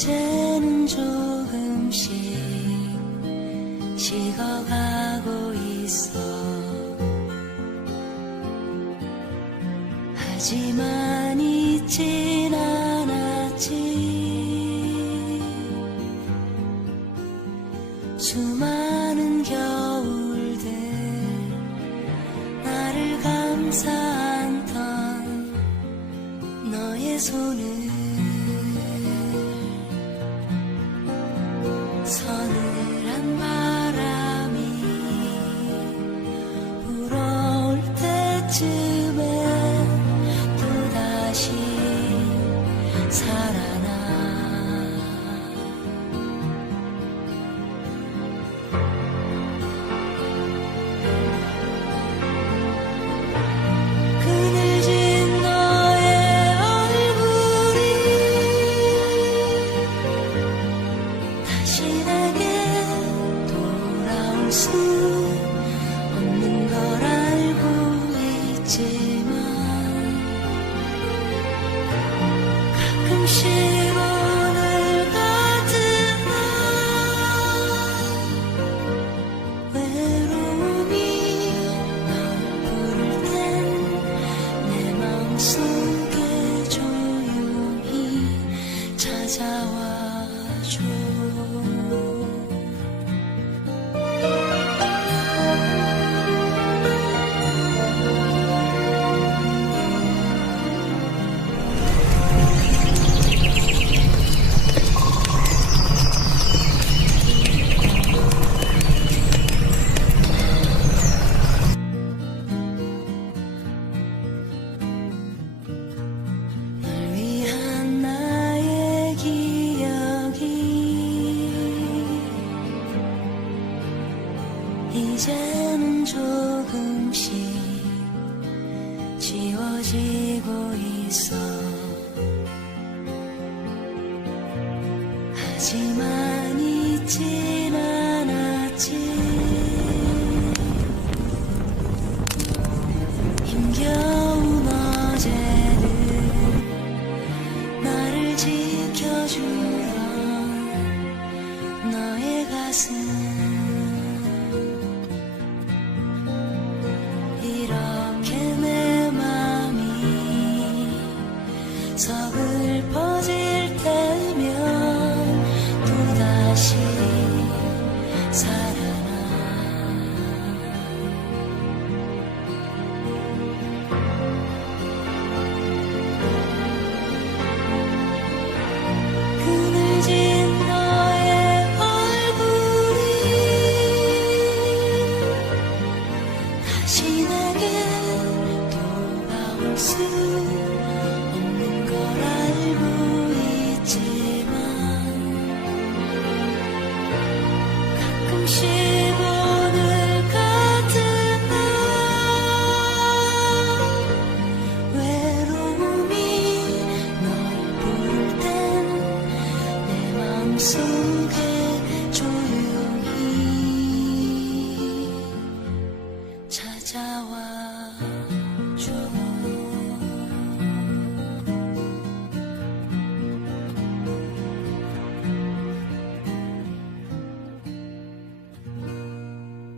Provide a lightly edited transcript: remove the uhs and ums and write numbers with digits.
이제는 조금씩 식어가고 있어. 하지만 잊진 않았지. 수많은 겨울들 나를 감싸 안던 너의 손을, 서늘한 바람이 불어올 때쯤에 또다시 살아나. 그늘진 너의 얼굴이 다시 내게 돌아올 수 없는 걸 알고 있지만 가끔씩 오늘 같은 날 외로움이 널 부를 땐 내 마음속에 조용히 찾아와줘. 널 위한 나의 기억이 이제는 조금씩 지워지고 있어. 하지만 잊진 않았지. 힘겨운 어제는 나를 지켜주던 너의 가슴, 이렇게 내 맘이 서글퍼질 때면 또다시 살아나. 그늘진 너의 얼굴이 다시 내게 돌아올 수